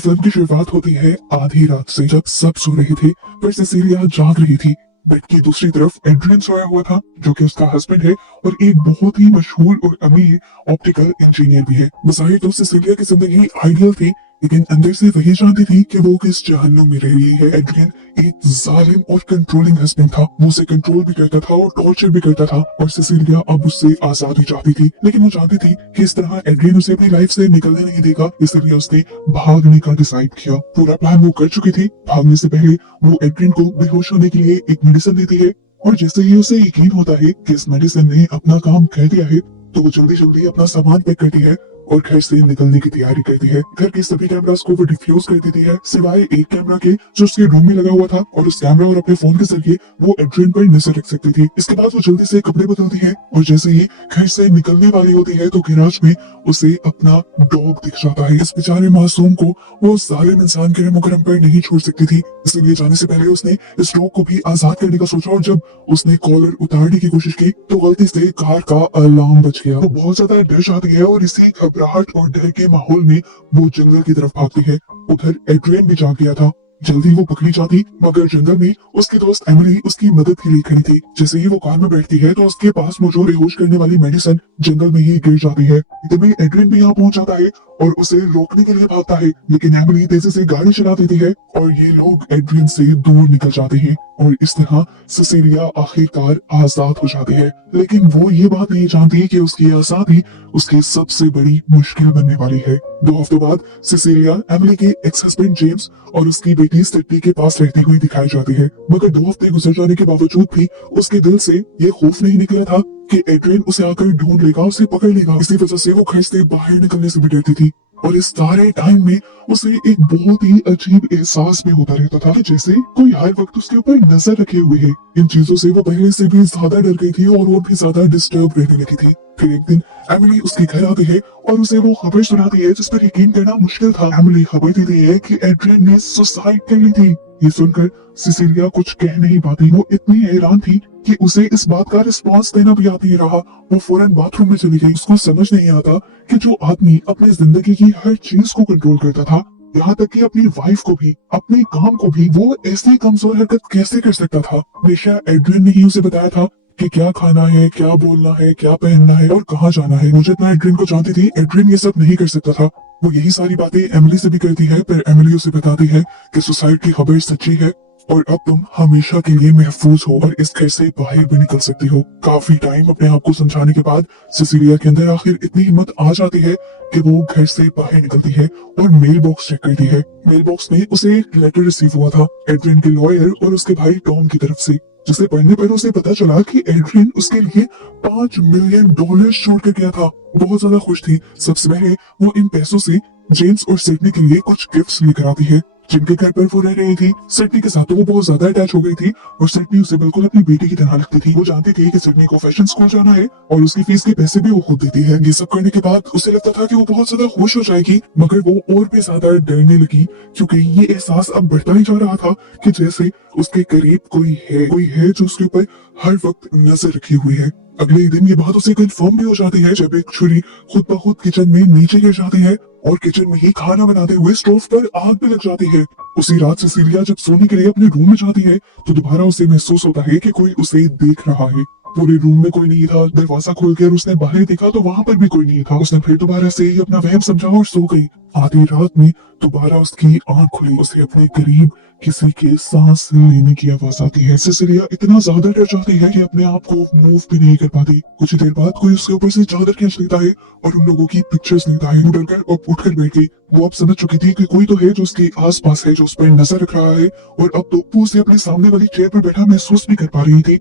Film की शुरुआत होती है आधी रात से, जब सब सो रहे थे पर सिसिलिया जाग रही थी। बेड की दूसरी तरफ एड्रियन सोया हुआ था, जो कि उसका हस्बैंड है और एक बहुत ही मशहूर और अमीर ऑप्टिकल इंजीनियर भी है। बज़ाहिर तो सिसिलिया की जिंदगी आइडियल थी, लेकिन अंदर से वही जानती थी कि वो किस जहन्नुम में रह रही है। एड्रियन एक जालिम और कंट्रोलिंग हस्बैंड था। वो उसे कंट्रोल भी करता था और टॉर्चर भी करता था, और सिसिलिया अब उससे आजादी चाहती थी। लेकिन वो जानती थी कि इस तरह एड्रियन उसे अपनी लाइफ से निकलने नहीं देगा, इसलिए उसने भागने का डिसाइड किया। पूरा प्लान वो कर चुकी थी। भागने से पहले वो एड्रियन को बेहोश होने के लिए एक मेडिसिन देती है, और जैसे ही उसे यकीन होता है कि इस मेडिसिन ने अपना काम कर दिया है, तो वो जल्दी जल्दी अपना सामान पैक करती है और घर से निकलने की तैयारी करती है। घर के सभी कैमरास को वो डिफ्यूज कर देती है, सिवाय एक कैमरा के जो उसके रूम में लगा हुआ था, और उस कैमरा और अपने फोन के जरिए वो एड्रियन पर नजर रख सकती थी। इसके बाद वो जल्दी से कपड़े बदलती है, और जैसे ही घर से निकलने वाली होती है तो गैराज में उसे अपना डॉग दिख जाता है। इस बेचारे मासूम को वो जालिम इंसान के मुकरम पर नहीं छोड़ सकती थी, इसलिए जाने से पहले उसने इस डॉग को भी आजाद करने का सोचा, और जब उसने कॉलर उतारने की कोशिश की तो गलती से कार का अलार्म बज गया। वो बहुत ज्यादा डर जाती है, और इसी घबराहट और डर के माहौल में वो जंगल की तरफ भागती है। उधर एड्रियन भी जाग गया था। जल्दी वो पकड़ी जाती, मगर जंगल में उसकी दोस्त एमिली उसकी मदद के लिए खड़ी थी। जैसे ही वो कार में बैठती है तो उसके पास मौजूद बेहोश करने वाली मेडिसिन जंगल में ही गिर जाती है। इतने में एड्रियन भी यहाँ पहुंच जाता है और उसे रोकने के लिए भागता है, लेकिन एमिली तेजी से गाड़ी चला देती है और ये लोग एड्रियन से दूर निकल जाते हैं, और इस तरह सिसिलिया आखिरकार आजाद हो जाती है। लेकिन वो ये बात नहीं जानती कि उसकी आजादी उसकी सबसे बड़ी मुश्किल बनने वाली है। 2 हफ्तों बाद सिसिलिया एमिली के एक्स हस्बैंड जेम्स और उसकी बेटी स्टेफी के पास रहती हुई दिखाई जाती है, मगर 2 हफ्ते गुजर जाने के बावजूद भी उसके दिल से ये खौफ नहीं निकला था कि एड्रियन उसे आकर ढूंढ लेगा, उसे पकड़ लेगा। इसी वजह से वो घर से बाहर निकलने से भी डरती थी, और इस सारे टाइम में उसे एक बहुत ही अजीब एहसास में होता रहता था कि जैसे कोई हर वक्त उसके ऊपर नजर रखे हुए है। इन चीजों से वो पहले से भी ज्यादा डर गई थी और वो भी ज्यादा डिस्टर्ब रहने लगी थी। फिर एक दिन एमिली उसके घर आती है और उसे वो खबर सुनाती है जिस पर यकीन करना मुश्किल था। एमिली खबर देती है कि एड्रियन ने सुसाइड कर ली थी। ये सुनकर सिसिलिया कुछ कह नहीं पाती। वो इतनी हैरान थी कि उसे इस बात का रिस्पॉन्स देना भी आती रहा। वो फौरन बाथरूम में चली गई। उसको समझ नहीं आता कि जो आदमी अपनी जिंदगी की हर चीज को कंट्रोल करता था, यहाँ तक कि अपनी वाइफ को भी, अपने काम को भी, वो ऐसी कमजोर हरकत कैसे कर सकता था। हमेशा एड्रियन ने ही उसे बताया था कि क्या खाना है, क्या बोलना है, क्या पहनना है और कहाँ जाना है। मुझे इतना एड्रियन को जानती थी, एड्रियन ये सब नहीं कर सकता था। वो यही सारी बातें एमिली से भी करती है, पर एमिली उसे बताती है कि सुसाइड की खबर सच्ची है और अब तुम हमेशा के लिए महफूज हो और इस घर से बाहर भी निकल सकती हो। काफी टाइम अपने आप को समझाने के बाद सिसिलिया के अंदर आखिर इतनी हिम्मत आ जाती है कि वो घर से बाहर निकलती है और मेल बॉक्स चेक करती है। मेल बॉक्स में उसे एक लेटर रिसीव हुआ था एड्रियन के लॉयर और उसके भाई टॉम की तरफ से, जिसे पढ़ने पर उसे पता चला कि एड्रियन उसके लिए $5 मिलियन छोड़ कर गया था। बहुत ज्यादा खुश थी। सबसे पहले वो इन पैसों से जेम्स और सिडनी के लिए कुछ गिफ्ट्स लेकर आती है, जिनके घर पर वो रह रही थी। सिडनी के साथ तो वो बहुत ज्यादा अटैच हो गई थी और सिडनी उसे बिल्कुल अपनी बेटी की तरह लगती थी। वो जानती थी कि सिडनी को फैशन स्कूल जाना है और उसकी फीस के पैसे भी वो खुद देती है। ये सब करने के बाद उसे लगता था कि वो बहुत ज्यादा खुश हो जाएगी, मगर वो और भी ज्यादा डरने लगी, क्योंकि ये एहसास अब बढ़ता ही जा रहा था कि जैसे उसके करीब कोई है जो उसके ऊपर हर वक्त नजर रखी हुई है। अगले दिन ये बात उसे कंफर्म भी हो जाती है जब एक छुरी खुद ब खुद किचन में नीचे गिर जाती है और किचन में ही खाना बनाते हुए स्टोव पर आग भी लग जाती है। उसी रात सिसिलिया जब सोने के लिए अपने रूम में जाती है तो दोबारा उसे महसूस होता है कि कोई उसे देख रहा है। पूरे रूम में कोई नहीं था। दरवाजा खोलकर उसने बाहर देखा तो वहां पर भी कोई नहीं था। उसने फिर दोबारा से ही अपना वहम समझा और सो गई। आधी रात में दोबारा उसकी आंख खुली। उसे अपने करीब किसी के सांस लेने की आवाज आती है। सिसिलिया इतना ज्यादा डर जाती है कि अपने आप को मूव भी नहीं कर पाती। कुछ देर बाद कोई उसके ऊपर से चादर खींच लेता है और उन लोगों की पिक्चर्स लेता है। वो डरकर और उठकर बैठ गई। वो अब समझ चुकी थी कि कोई तो है जो उसके आसपास है, जो उस पर नजर रख रहा है, और अब तो वो उसे अपने सामने वाली चेयर पर बैठा महसूस भी कर पा रही थी।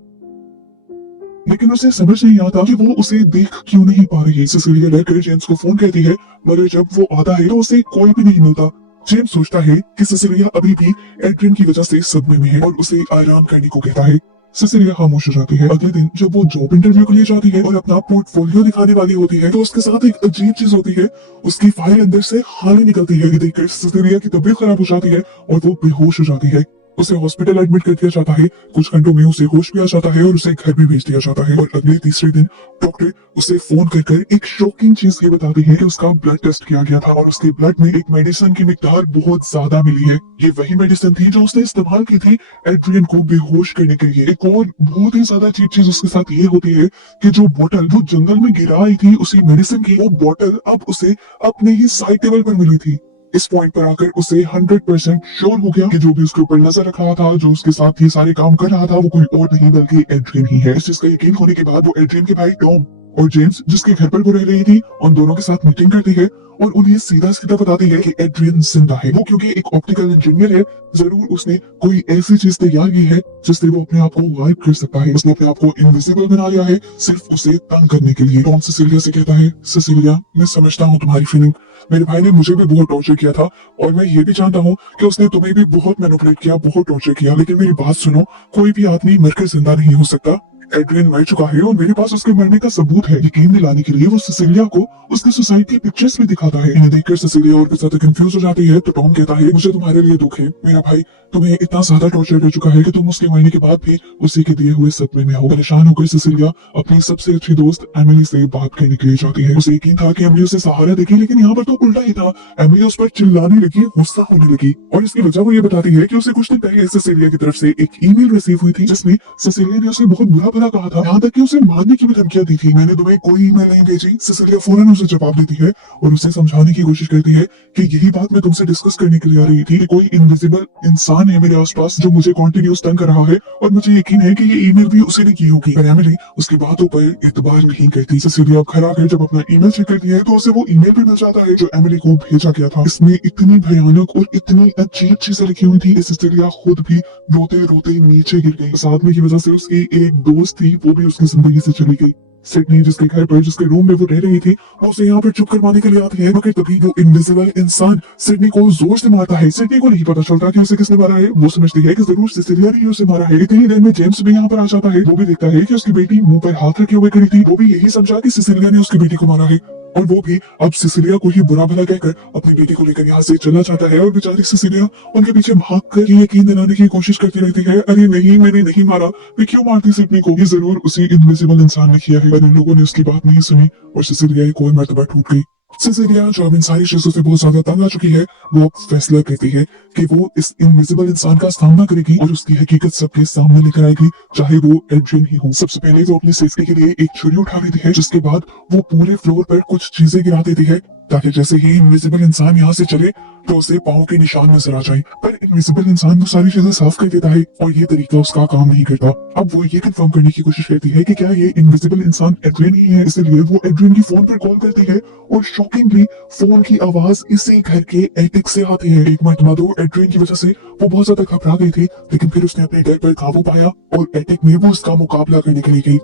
लेकिन उसे समझ नहीं आता कि वो उसे देख क्यों नहीं पा रही है। सिसिलिया लेकर जेम्स को फोन करती है, मगर जब वो आता है तो उसे कोई भी नहीं मिलता। जेम्स सोचता है कि सिसिलिया अभी भी एड्रियन की वजह से सदमे में है और उसे आराम करने को कहता है। सिसिलिया खामोश हो जाती है। अगले दिन जब वो जॉब इंटरव्यू के लिए जाती है और अपना पोर्टफोलियो दिखाने वाली होती है तो उसके साथ एक अजीब चीज होती है। उसकी फाइल अंदर से खाली निकलती है। ये देखकर सिसिलिया की तबीयत खराब हो जाती है और वो बेहोश हो जाती है। उसे हॉस्पिटल एडमिट कर दिया जाता है। कुछ घंटों में उसे होश भी आ जाता है और उसे घर भी भेज दिया जाता है। और अगले तीसरे दिन डॉक्टर उसे फोन कर एक शॉकिंग चीज ये बताते हैं कि उसका ब्लड टेस्ट किया गया था और उसके ब्लड में एक मेडिसिन की मिकदार बहुत ज्यादा मिली है। ये वही मेडिसिन थी जो उसने इस्तेमाल की थी एड्रियन को बेहोश करने के लिए। एक और बहुत ही ज्यादा अजीब चीज उसके साथ ये होती है कि जो बोतल वो जंगल में गिरा आई थी उसी मेडिसिन की, वो बोतल अब उसे अपने ही साइड टेबल पर मिली थी। इस पॉइंट पर आकर उसे 100% श्योर हो गया कि जो भी उसके ऊपर नजर रख रहा था, जो उसके साथ ये सारे काम कर रहा था, वो कोई और नहीं बल्कि एड्रियन ही है। इस चीज का यकीन होने के बाद वो एड्रियन के भाई टॉम और जेम्स, जिसके घर पर वो रह रही थी, उन दोनों के साथ मीटिंग करती है और उन्हें सीधा सीधा बताती है कि एड्रियन जिंदा है। वो क्योंकि एक ऑप्टिकल इंजीनियर है, जरूर उसने कोई ऐसी चीज तैयार की है जिससे वो अपने आप को गायब कर सकता है। उसने अपने आप को इनविजिबल बना लिया है सिर्फ उसे तंग करने के लिए। टॉम सिसिलिया से कहता है, सिसिलिया मैं समझता हूँ तुम्हारी फीलिंग, मेरे भाई ने मुझे भी बहुत टॉर्चर किया था और मैं ये भी जानता हूँ कि उसने तुम्हें भी बहुत मैनिपुलेट किया, बहुत टॉर्चर किया, लेकिन मेरी बात सुनो, कोई भी आदमी मरकर जिंदा नहीं हो सकता। एड्रियन मर चुका है और मेरे पास उसके मरने का सबूत है। यकीन दिलाने के लिए वो सिसिलिया को उसके सुसाइड की पिक्चर्स भी दिखाता है। इन्हें देखकर सिसिलिया और भी ज्यादा कंफ्यूज हो जाती है। तो टॉम कहता है, मुझे तुम्हारे लिए दुख है, मेरा भाई तुम्हें इतना ज्यादा टॉर्चर कर चुका है कि तुम उसके मरने के बाद भी उसी के दिए हुए सदमे में हो। परेशान होकर सिसिलिया अपनी सबसे अच्छी दोस्त एमिली से बात करने के लिए जाती है। उसे यकीन था कि एमिली उसे सहारा देगी, लेकिन यहाँ पर तो उल्टा ही था। एमिली उस पर चिल्लाने लगी, गुस्सा होने लगी और इसकी वजह वो ये बताती है कि उसे कुछ दिन पहले सिसिलिया की तरफ से एक ईमेल रिसीव हुई थी जिसमें सिसिलिया ने उसे बहुत बुरा भला कहा था, यहाँ तक कि उसे मारने की भी धमकियां दी थी। मैंने तुम्हें कोई ईमेल नहीं भेजी। सिसिलिया फौरन उसे जवाब देती है और उसे समझाने की कोशिश करती है कि यही बात मैं तुमसे डिस्कस करने के लिए आ रही थी कि कोई इनविजिबल इंसान है मेरे आसपास जो मुझे कॉन्टिन्यूस तंग कर रहा है और मुझे यकीन है कि ये ईमेल भी उसी ने की होगी। पर एमिली उसकी बातों पर एतबार नहीं करती। सिसिलिया घर आकर जब अपना ईमेल चेक करती है तो उसे वो ईमेल भी मिल जाता है जो एमिली को भेजा गया था। इसमें इतनी भयानक और इतनी अजीब चीजें लिखी हुई थी कि सिसिलिया खुद भी रोते रोते नीचे गिर गई। इस आदमी की वजह से उसकी एक दोस्त थी, वो भी उसकी जिंदगी से चली गई। सिडनी जिसके घर पर, जिसके रूम में वो रह रही थी, वो उसे यहाँ पर चुप करवाने के लिए आती है, मगर तभी वो इनविजिबल इंसान सिडनी को जोर से मारता है। सिडनी को नहीं पता चलता कि उसे किसने मारा है। वो समझती है कि जरूर सिसिलिया ने उसे मारा है। इतनी देर में जेम्स भी यहाँ पर आ जाता है। वो भी देखता है कि उसकी बेटी मुंह पर हाथ रखे हुए खड़ी थी। वो भी यही समझा कि सिसिलिया ने उसकी बेटी को मारा है और वो भी अब सिसिलिया को ही बुरा भला कहकर अपनी बेटी को लेकर यहाँ से चला जाता है। और बेचारी सिसिलिया उनके पीछे भागकर ये यकीन दिलाने की कोशिश करती रहती है, अरे नहीं, मैंने नहीं मारा, मैं क्यों मारती सिडनी को, ये जरूर उसी इनविजिबल इंसान ने किया है। पर इन लोगों ने उसकी बात नहीं सुनी और सिसिलिया एक और मर्तबा टूट गई। सिसिलिया जो अब इन सारी चीजों से बहुत ज्यादा तंग आ चुकी है, वो अब फैसला करती है कि वो इस इनविजिबल इंसान का सामना करेगी और उसकी हकीकत सबके सामने लेकर आएगी, चाहे वो एड्रियन ही हो। सबसे पहले वो अपनी सेफ्टी के लिए एक छुरी उठा लेती है, जिसके बाद वो पूरे फ्लोर पर कुछ चीजें गिरा देती है ताकि जैसे ही इनविजिबल इंसान यहाँ से चले तो उसे पाँव के निशान नजर आ जाए। पर इनविजिबल इंसान वो सारी चीजें साफ कर देता है और ये तरीका उसका काम नहीं करता। अब वो ये कंफर्म करने की कोशिश करती है कि क्या ये इनविजिबल इंसान एड्रियन ही है, इसलिए वो एड्रियन की फोन पर कॉल करती है और शॉकिंगली फोन की आवाज इसी घर के एटिक से आती है। एक मर्तबा तो एड्रियन की वजह से वो बहुत ज्यादा घबरा गई थी, लेकिन फिर उसने अपने डर पर काबू पाया और एटिक में वो उसका मुकाबला करने के लिए गई।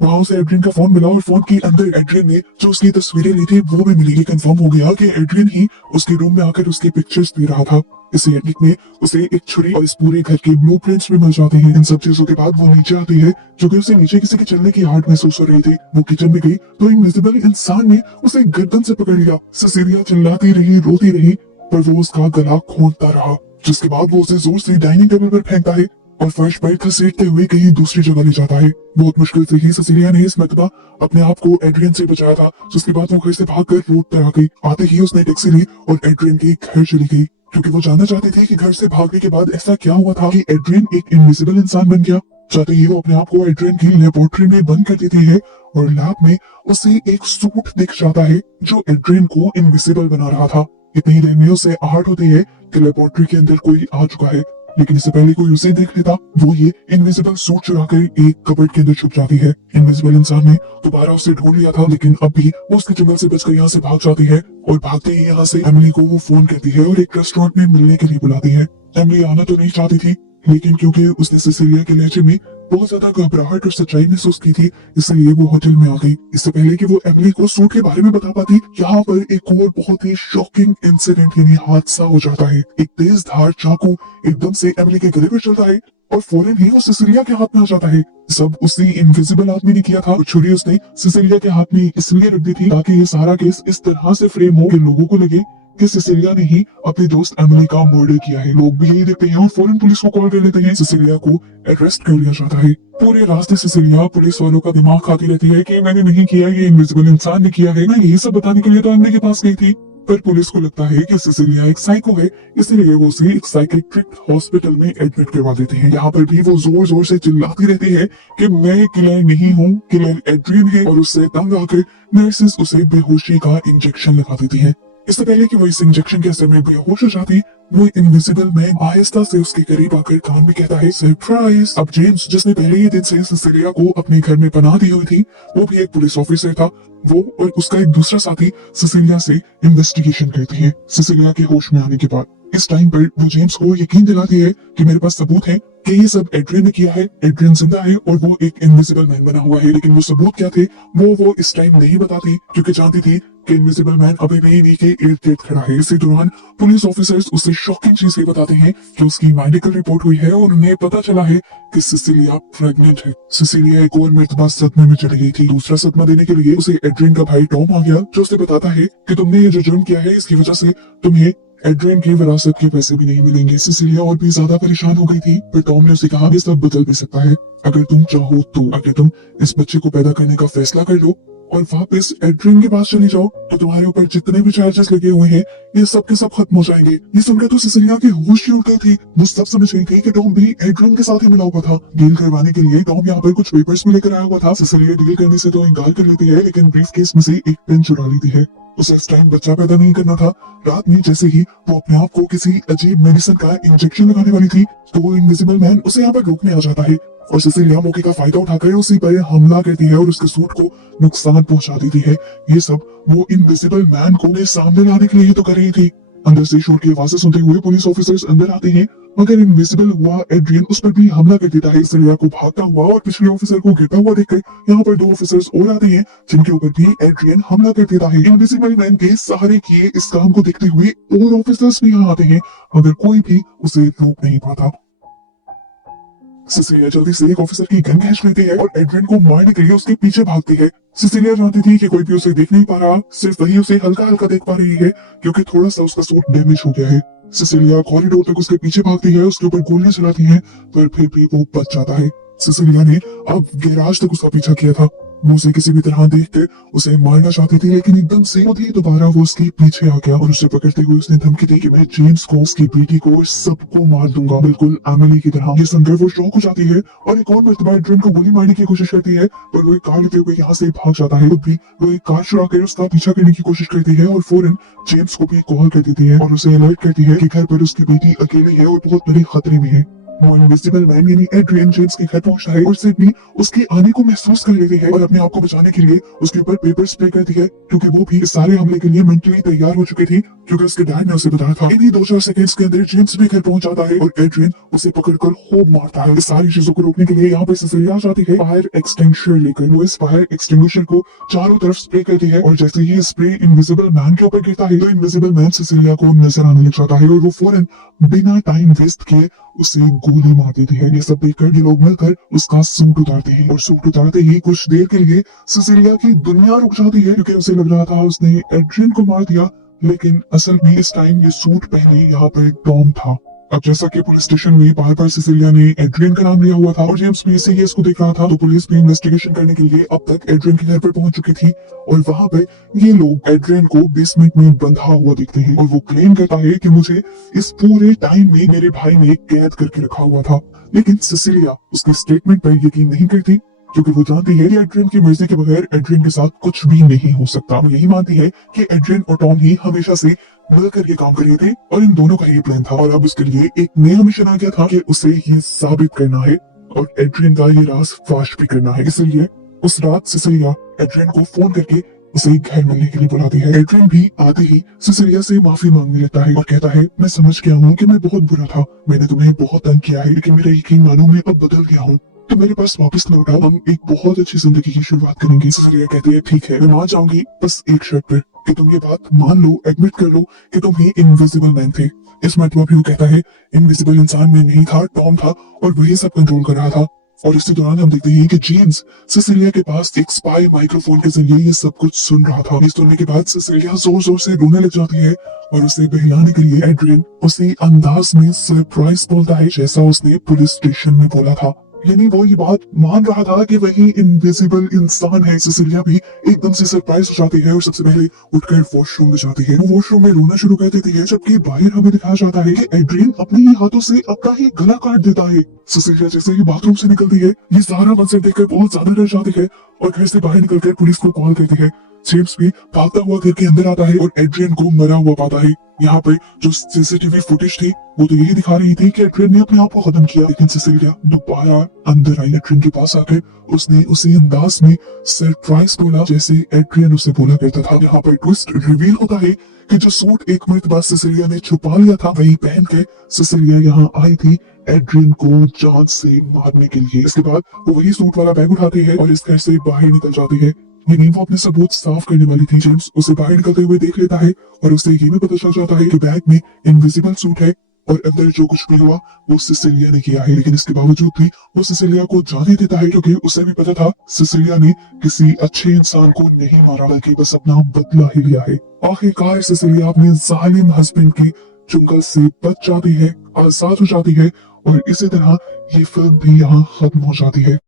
वहां उसे एड्रियन का फोन मिला और फोन के अंदर एड्रियन ने जो उसकी तस्वीरें ली थी वो भी मिली। ये कंफर्म हो गया कि एड्रियन ही उसके रूम में आकर उसके पिक्चर्स दे रहा था। इस एडिक में उसे एक छुरी और इस पूरे घर के ब्लूप्रिंट्स भी मिल जाते हैं। इन सब चीजों के बाद वो नीचे आती है, जो कि उसे नीचे किसी के चलने की आहट महसूस हो रही थी। वो किचन में गई तो इनविजिबल इंसान ने उसे गर्दन से पकड़ लिया। सिसिलिया चिल्लाती रही, रोती रही, पर वो उसका गला खोदता रहा, जिसके बाद वो उसे जोर से डाइनिंग टेबल पर फेंकता है और फर्श पर घसीटते हुए कहीं दूसरी जगह ले जाता है। बहुत मुश्किल से ही सिसिलिया ने इस मर्तबा अपने आप को एड्रियन से बचाया था, जिसके बाद वो घर से भागकर रोड पर आ गई। आते ही उसने टैक्सी ली और एड्रियन के घर चली गई, क्योंकि वो जानना चाहती थी कि घर से भागने के बाद ऐसा क्या हुआ था कि एड्रियन एक इनविजिबल इंसान बन गया। चाहते ही वो अपने आप को एड्रियन की लेबोरेटरी में बंद कर देती है और लैब में उसे एक सूट दिख जाता है जो एड्रियन को इनविजिबल बना रहा था। इतनी देर में उसे आहट होती है कि लेबोरेटरी के अंदर कोई आ चुका है, लेकिन इससे पहले कोई उसे देख लेता वो ये इनविजिबल सूट चुराकर एक कबर्ड के अंदर छुप जाती है। इनविजिबल इंसान ने दोबारा उसे ढूंढ लिया था, लेकिन अब भी वो उसके जंगल से बचकर यहाँ से भाग जाती है और भागते ही यहाँ से एमिली को वो फोन करती है और एक रेस्टोरेंट में मिलने के लिए बुलाती है। एमिली आना तो नहीं चाहती थी, लेकिन क्योंकि उसने सिसिलिया के लहजे में बहुत ज्यादा घबराहट और सच्चाई महसूस की थी, इसलिए वो होटल में आ गई। इससे पहले कि वो एमिली को सूट के बारे में बता पाती, यहाँ पर एक और बहुत ही शॉकिंग इंसिडेंट यानी हादसा हो जाता है। एक तेज धार चाकू एकदम से एमिली के गले पर चलता है और फौरन ही वो सिसिलिया के हाथ में आ जाता है। सब उसी इनविजिबल आदमी ने किया था। छुरी उसने सिसिलिया के हाथ में इसलिए रख दी थी ताकि ये सारा केस इस तरह से फ्रेम हो कि लोगों को लगे कि सिसिलिया ने ही अपने दोस्त एमिली का मर्डर किया है। लोग भी यही देखते हैं और फौरन पुलिस को कॉल कर लेते हैं। सिसिलिया को अरेस्ट कर लिया जाता है। पूरे रास्ते सिसिलिया पुलिस वालों का दिमाग खाती रहती है कि मैंने नहीं किया, ये इनविजिबल इंसान ने किया है। मैं यही सब बताने के लिए तो एमिली के पास गई थी। पर पुलिस को लगता है कि सिसिलिया एक साइको है, इसलिए वो उसे एक साइकेट्रिक हॉस्पिटल में एडमिट करवा देते हैं। यहाँ पर भी वो जोर जोर से चिल्लाती रहती है कि मैं किलर नहीं हूँ, किलर एड्रियन है। और उससे तंग आकर नर्सेस उसे बेहोशी का इंजेक्शन लगा देती है। इससे पहले कि वो इस इंजेक्शन के असर में बेहोश हो जाती, वो इनविजिबल मैन आहिस्ता से उसके करीब आकर कान में कहता है सरप्राइज। अब जेम्स, जिसने पहले ही दिन से सिसिलिया को अपने घर में पनाह दी हुई थी, वो भी एक पुलिस ऑफिसर था। वो और उसका एक दूसरा साथी सिसिलिया से इन्वेस्टिगेशन करते हैं। सिसिलिया के होश में आने के बाद इस टाइम पर वो जेम्स को यकीन दिलाती है कि मेरे पास सबूत है कि ये सब एड्रियन ने किया है। एड्रियन जिंदा है और वो एक इनविजिबल मैन बना हुआ है। लेकिन वो सबूत क्या थे वो इस टाइम नहीं बताती, क्योंकि जानती थी कि इनविजिबल मैन अभी नहीं के इर्द गिर्द खड़ा है। इसी दौरान पुलिस ऑफिसर्स उसे शॉकिंग चीज ये बताते हैं कि उसकी मेडिकल रिपोर्ट हुई है और उन्हें पता चला है कि सिसिलिया प्रेग्नेंट है। सिसिलिया एक और मर्तबा सदमे में चढ़ गई थी। दूसरा सदमा देने के लिए उसे एड्रियन का भाई टॉम आ गया, जो उसे बताता है कि तुमने ये जो जुर्म किया है इसकी वजह से तुम्हें एड्रियन की विरासत के पैसे भी नहीं मिलेंगे। सिसिलिया और भी ज्यादा परेशान हो गई थी, पर टॉम ने उसे कहा ये सब बदल भी सकता है अगर तुम चाहो तो। अगर तुम इस बच्चे को पैदा करने का फैसला कर लो और वापस एड्रियन के पास चली जाओ तो तुम्हारे ऊपर जितने भी चार्जेस लगे हुए हैं ये सब के सब खत्म हो जाएंगे। ये सुनकर तो सिसिलिया की होश ही उड़ गई थी। वो सब समझ गई थी कि टॉम भी एड्रियन के साथ ही मिला हुआ था। डील करवाने के लिए टॉम यहाँ पर कुछ पेपर्स भी लेकर आया हुआ था। सिसिलिया डील करने से तो इनकार कर लेती है, लेकिन ब्रीफ केस में से एक पेन चुरा लेती है। उसे इस टाइम बच्चा पैदा नहीं करना था। रात में जैसे ही वो अपने आप को किसी अजीब मेडिसिन का इंजेक्शन लगाने वाली थी तो वो इनविजिबल मैन उसे यहाँ पर रोकने आ जाता है और सिसिलिया मौके का फायदा उठाकर उसी पर हमला करती है और उसके सूट को नुकसान पहुंचा देती है। ये सब वो इनविजिबल मैन को उन्हें सामने लाने के लिए तो कर रही थी। अंदर से शोर की आवाजें सुनते हुए पुलिस ऑफिसर्स अंदर आते हैं, मगर इनविजिबल हुआ एड्रियन उस पर भी हमला कर देता है। सिसिलिया को भागता हुआ और पिछले ऑफिसर को गिरता हुआ देखकर यहाँ पर दो ऑफिसर्स और आते हैं, जिनके ऊपर भी एड्रियन हमला कर देता है। इनविजिबल मैन के सहारे किए इस काम को देखते हुए और ऑफिसर्स भी यहाँ आते हैं, मगर कोई भी उसे रोक नहीं पाता। सिसिलिया जल्दी से एक ऑफिसर की गन खींच लेती है और एड्रियन को मारने के लिए उसके पीछे भागती है। सिसिलिया जानती थी कि कोई भी उसे देख नहीं पा रहा, सिर्फ वही उसे हल्का हल्का देख पा रही है क्योंकि थोड़ा सा उसका सूट डैमेज हो गया है। सिसिलिया कॉरिडोर तक उसके पीछे भागती है, उसके ऊपर गोलियां चलाती है, पर फिर भी वो बच जाता है। सिसिलिया ने अब गैराज तक उसका पीछा किया था। वो उसे किसी भी तरह देखकर उसे मारना चाहती थी, लेकिन एकदम से दोबारा वो उसके पीछे आ गया और उसे पकड़ते हुए उसने धमकी दी कि मैं जेम्स को, उसकी बेटी को, सबको मार दूंगा, बिल्कुल एमिली की तरह। ये सुनकर वो शॉक हो जाती है और एक और मर्तबा एड्रियन को गोली मारने की कोशिश करती है, पर वो एक कार लेते हुए यहाँ से भाग जाता है। भी वो एक कार चुरा कर उसका पीछा करने की कोशिश करती है और फौरन जेम्स को भी कॉल कर देती है और उसे अलर्ट करती है कि घर पर उसकी बेटी अकेली है और बहुत बड़े खतरे में है। वो इनविजिबल मैन यानी एड्रियन जेम्स के घर पहुंचता है और सिडनी उसके आने को महसूस कर लेती है और अपने आप को बचाने के लिए उसके ऊपर पेपर स्प्रे करती है, क्योंकि वो भी इस सारे हमले के लिए मेंटली तैयार हो चुकी थी, क्योंकि उसके डैड ने उसे बताया था। इन्हीं 2-4 सेकंड्स के अंदर जेम्स भी घर पहुंच जाता है और एड्रियन उसे पकड़कर खूब मारता है। इस सारी चीजों को रोकने के लिए यहाँ पर सिसिलिया आ जाती है फायर एक्सटिंग्विशर लेकर। वो इस फायर एक्सटिंग्विशर को चारों तरफ स्प्रे करती है और जैसे ही स्प्रे इनविजिबल मैन के ऊपर गिरता है तो इनविजिबल मैन सिसिलिया को नजर आने लग जाता है और वो फौरन बिना टाइम वेस्ट किए उसे गोली मार देती है। ये सब देखकर ये लोग मिलकर उसका सूट उतारते हैं और सूट उतारते ही कुछ देर के लिए सिसिलिया की दुनिया रुक जाती है, क्योंकि उसे लग रहा था उसने एड्रियन को मार दिया, लेकिन असल में इस टाइम ये सूट पहने यहाँ पर टॉम था। अब जैसा कि पुलिस स्टेशन में बार बार सिसिलिया ने एड्रियन का नाम लिया हुआ था और जेम्स भी इसे ये इसको देख रहा था, तो पुलिस भी इन्वेस्टिगेशन करने के लिए अब तक एड्रियन के घर पर पहुंच चुकी थी और वहां पर ये लोग एड्रियन को बेसमेंट में बंधा हुआ देखते हैं और वो क्लेम करता है कि मुझे इस पूरे टाइम में मेरे भाई ने कैद करके रखा हुआ था। लेकिन सिसिलिया उसके स्टेटमेंट पर यकीन नहीं करती, क्योंकि वो जानती है कि एड्रियन की मर्जी के बगैर एड्रियन के साथ कुछ भी नहीं हो सकता। वो यही मानती है कि एड्रियन और टॉम ही हमेशा से मिलकर ये काम कर रहे थे और इन दोनों का ही प्लान था और अब उसके लिए एक नया मिशन आ गया था कि उसे ये साबित करना है और एड्रियन का ये राज फाश भी करना है। इसलिए उस रात सिसिलिया एड्रियन को फोन करके उसे घर मिलने के लिए बुलाती है। एड्रियन भी आते ही सिसिलिया से माफी मांगने लगता है और कहता है मैं समझ गया हूँ कि मैं बहुत बुरा था, मैंने तुम्हें बहुत तंग किया है, लेकिन मेरा यकीन मानो मैं अब बदल गया हूँ, तो मेरे पास वापस लौट आओ, हम एक बहुत अच्छी जिंदगी की शुरुआत करेंगे। सिसिलिया कहती है ठीक है मैं मान जाऊंगी, बस एक शर्त पर कि तुम ये बात मान लो, एडमिट कर लो कि तुम ही इनविजिबल मैन थे। इस मरतबा भी वो कहता है इनविजिबल इंसान में नहीं था, टॉम था और वही सब कंट्रोल कर रहा था। और इसी दौरान हम देखते हैं कि जेम्स सिसिलिया के पास एक स्पाई माइक्रोफोन के जरिए ये सब कुछ सुन रहा था। ये सुनने के बाद सिसिलिया जोर जोर से रोने लग जाती है और उसे बहलाने के लिए एड्रियन उसी अंदाज में सरप्राइज बोलता है जैसा उसने पुलिस स्टेशन में बोला था। यानी वो ये बात मान रहा था कि वही इनविजिबल इंसान है। सिसिलिया भी एकदम से सरप्राइज हो जाती है और सबसे पहले उठकर वॉशरूम में जाती है। वो वॉशरूम में रोना शुरू कर देती है, जबकि बाहर हमें दिखाया जाता है कि एड्रियन अपने ही हाथों से अपना ही गला काट देता है। सिसिलिया जैसे ही बाथरूम से निकलती है, ये सारा मंजर देखकर बहुत ज्यादा डर जाती है और घर से बाहर निकलकर पुलिस को कॉल करती है। जेम्स भी भागता हुआ घर के अंदर आता है और एड्रियन को मरा हुआ पाता है। यहाँ पर जो सीसीटीवी फुटेज थी वो तो यही दिखा रही थी कि एड्रियन ने अपने आप को खत्म किया, लेकिन सिसिलिया दोबारा अंदर आई। एड्रियन के पास आकर उसने उसी अंदाज में सरप्राइज बोला जैसे एड्रियन उसे बोला करता था। यहाँ पर ट्विस्ट रिवील होता है कि जो सूट एक मिनट बाद सिसिलिया ने छुपा लिया था वही पहन के सिसिलिया यहाँ आई थी एड्रियन को जान से मारने के लिए। इसके बाद वो वही सूट वाला बैग उठाती है और इस घर से बाहर निकल जाती है। लेकिन वो अपने सबूत साफ करने वाली थी। जेम्स उसे बाहर निकलते हुए देख लेता है और उसे ये भी पता चल जाता है कि बैग में इनविजिबल सूट है और अंदर जो कुछ भी हुआ वो सिसिलिया ने किया है। लेकिन इसके बावजूद भी वो सिसिलिया को जाने देता है क्योंकि उसे भी पता था सिसिलिया ने किसी अच्छे इंसान को नहीं मारा बल्कि बस अपना बदला ही लिया है। आखिरकार सिसिलिया अपने जालिम हस्बैंड के चुंगल से बच जाती है, आजाद हो जाती है और इसी तरह ये फिल्म भी यहाँ खत्म हो जाती है।